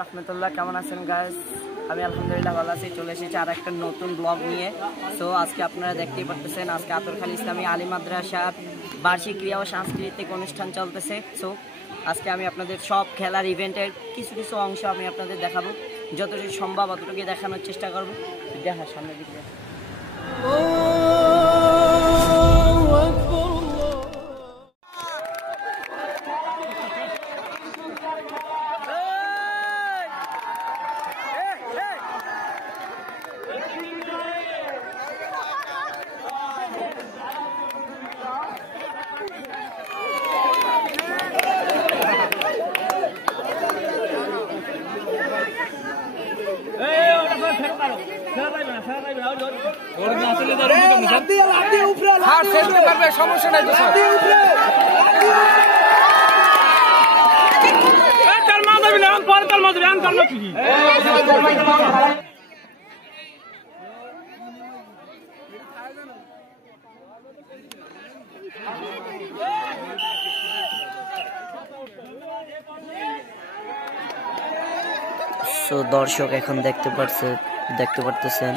রহমতুল্লাহ, কেমন আছেন গাইস? আমি আলহামদুলিল্লাহ ভালো আছি। চলে এসেছি আর একটা নতুন ব্লগ নিয়ে। সো আজকে আপনারা দেখতেই পারতেছেন, আজকে আতরখালী ইসলামী আলী মাদ্রাসার বার্ষিক ক্রীড়া ও সাংস্কৃতিক অনুষ্ঠান চলতেছে। সো আজকে আমি আপনাদের সব খেলার ইভেন্টের কিছু কিছু অংশ আমি আপনাদের দেখাবো, যতটুকু সম্ভব অতটুকু দেখানোর চেষ্টা করবো। দেখা সামনের দিকে। সমস্যা নাই তো দর্শক এখন দেখতে পারতেছেন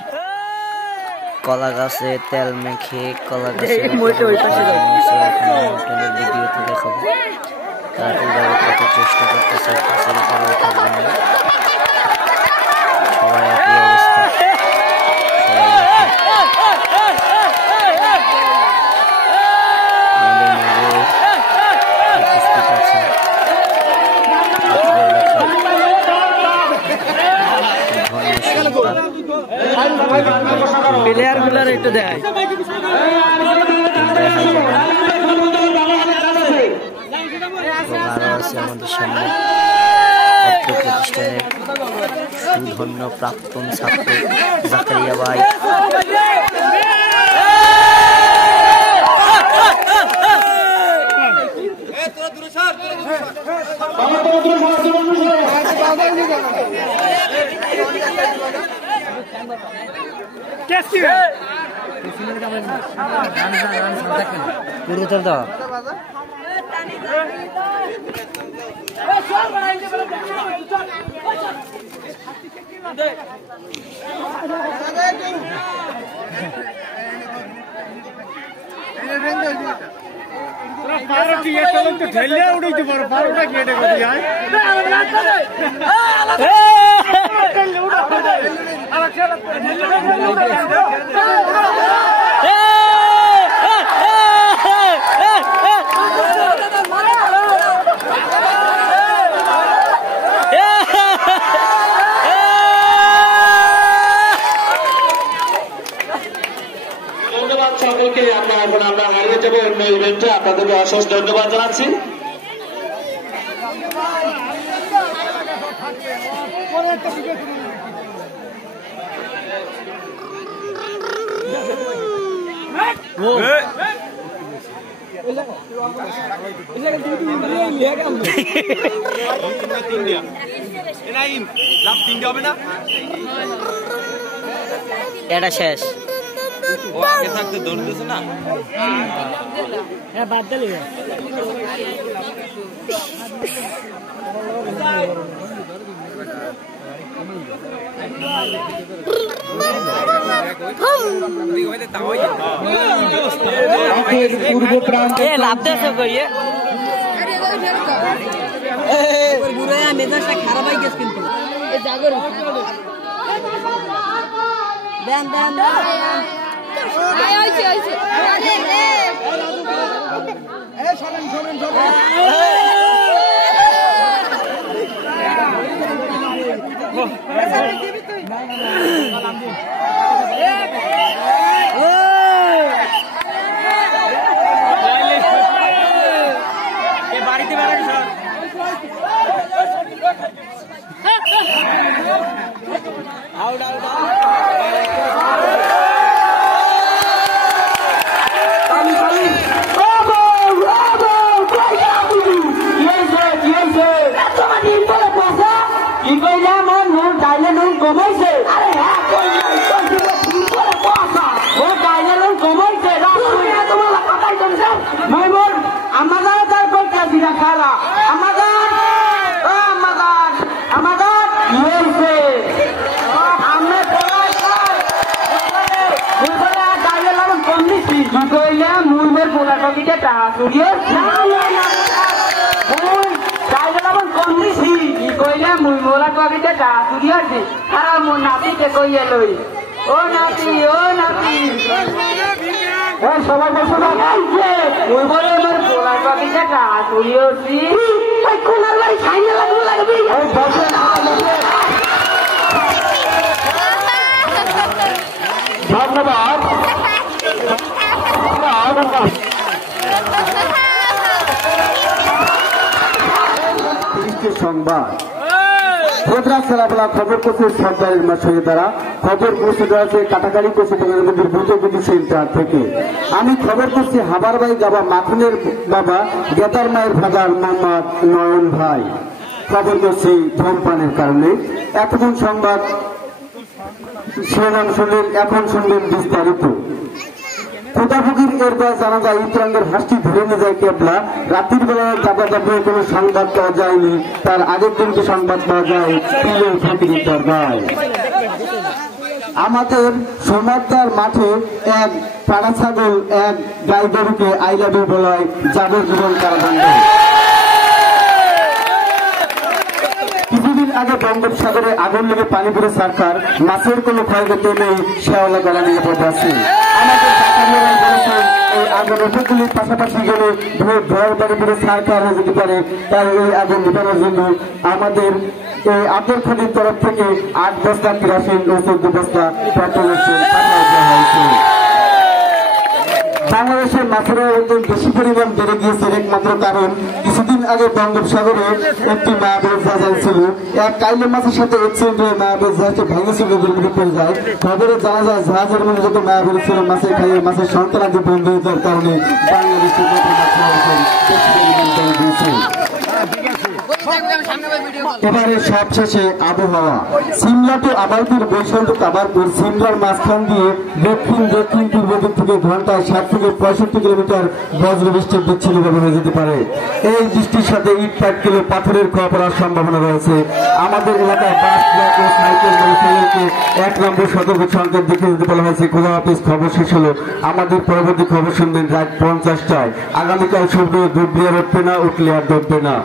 কলা গাছে তেল মেখে কলা গাছে ভিডিওতে দেখাবো তারা কত চেষ্টা করতেছে সবাই একই অবস্থা। আমাদের মাঝে উপস্থিত আছে প্লেয়ার গুলার একটু দেয় আরো আছে আমাদের সামনে অর্থ প্রতিষ্ঠানের সুধন্য প্রাক্তন ছাত্র জাকারিয়া ভাই। পুরুতর দাও উড়াইতে পারো বারোটা গেটে সকলকে আমরা হারিয়ে যাবো অন্য ইভেন্টে। আপনাদেরকে অশেষ ধন্যবাদ জানাচ্ছি। এটা শেষ থাকতে দৌড়তেছে না বাদ দিলে লাভ দেশ করিয়ে মেজাজটা খারাপ হয়ে গেছে কিন্তু দেন দেন বাড়িতে বেড়ানো সর out out Igual ya, man, no, dale, no, ¿cómo dice? খালা আমাদান ও আমাদান আমাদান কি হইছে আমি পড়াই মুইবলে ডাইলে লাম কন্দিছি কি কইলে মুইবের পোলা টকিতে টাকা চুরিয়ে মুই ডাইলে লাম কন্দিছি কি কইলে মুই মোলা টকিতে টাকা চুরিয়েছে আর মোর নাতিকে কইয়ে লই ও নাতি সবাই বসে লাগাইছে ওই বলে আমার পোলা পাখিটা টাকা চুরিয়েছি কোনার বাড়ি সাইনে লাগবে বসে না ধন্যবাদ সংবাদ খোদরা খেলাফেলা খবর করছে সরকারের মাসে দ্বারা খবর পৌঁছে দেওয়া আছে কাটাকারি করছে বুদ্ধ সেন্টার থেকে। আমি খবর করছি হাবারবাই গাবা মাখনের বাবা গেতার মায়ের ফাদার মোহাম্মদ নয়ন ভাই। খবর করছি ধূমপানের কারণে। এতক্ষণ সংবাদ শিরোনাম শুনলেন, এখন শুনলেন বিস্তারিত। খোদাফুকির এরপর জানা যায় ইতরাঙ্গের হাসটি ধরে নিয়ে যায় কেবলা। রাত্রির বেলায় দাবি কোনো সংবাদ পাওয়া যায়নি, তার আগের দিনকে সংবাদ পাওয়া যায় প্রিয় ফকির দরগায়। আমাদের সোমারদার মাঠে এক পাড়া ছাগল এক গাই গরুকে আই লাভ ইউ বলায় যাবজ্জীবন কারাদণ্ড। কিছুদিন আগে বঙ্গোপসাগরে আগুন লেগে পানি পড়ে সরকার মাছের কোনো ক্ষয়ক্ষতি নেই, শেওলা গলা নিরাপদ আছে। আমাদের বলেছেন এই আগুন উপকূলের পাশাপাশি গেলে ভয় বাড়ি পড়ে সরকার হয়ে যেতে পারে, তাই এই আগুন নিবানোর জন্য আমাদের এই আব্দুল খানির তরফ থেকে 8 বস্তা কেরোসিন ও 14 বস্তা পেট্রোলের তেল পাঠিয়ে দেওয়া হয়েছে। বাংলাদেশের মাছের বেশি পরিমাণ বেড়ে গিয়েছে একমাত্র কারণ কিছুদিন আগে বঙ্গোপসাগরে একটি মায়াবী জাহাজ ছিল। এক কাইলে মাছের সাথে এক্সিডেন্ট হয়ে মায়াবী জাহাজটি ভেঙেছিল পড়ে যায়। খবরে জানা যায় জাহাজের মধ্যে যত মায়াবী ছিল মাছে খাইয়ে মাছের সন্তানাদি বন্ধ হয়ে যাওয়ার কারণে বাংলাদেশের এবারে সবশেষে আবহাওয়া। সিমলা টু আবালপুর, বৈশাল টু কাবারপুর, সিমলার মাঝখান দিয়ে দক্ষিণ পূর্ব দিক থেকে ঘন্টায় 60 থেকে 65 কিলোমিটার বজ্র বৃষ্টির বিচ্ছিন্নভাবে হয়ে যেতে পারে। এই বৃষ্টির সাথে ইট পাটকেলে পাথরের ক্ষয় পড়ার সম্ভাবনা রয়েছে। আমাদের এলাকায় বাস, ট্রাক ও সাইকেল ব্যবসায়ীকে 1 নম্বর সতর্ক সংকেত দেখে দিতে বলা হয়েছে। খোদা হাফেজ। খবর শেষ হলো। আমাদের পরবর্তী খবর শুনবেন রাত 50টায়। আগামীকাল সূর্য ডুববে আর উঠবে না, উঠলে আর ডুববে না।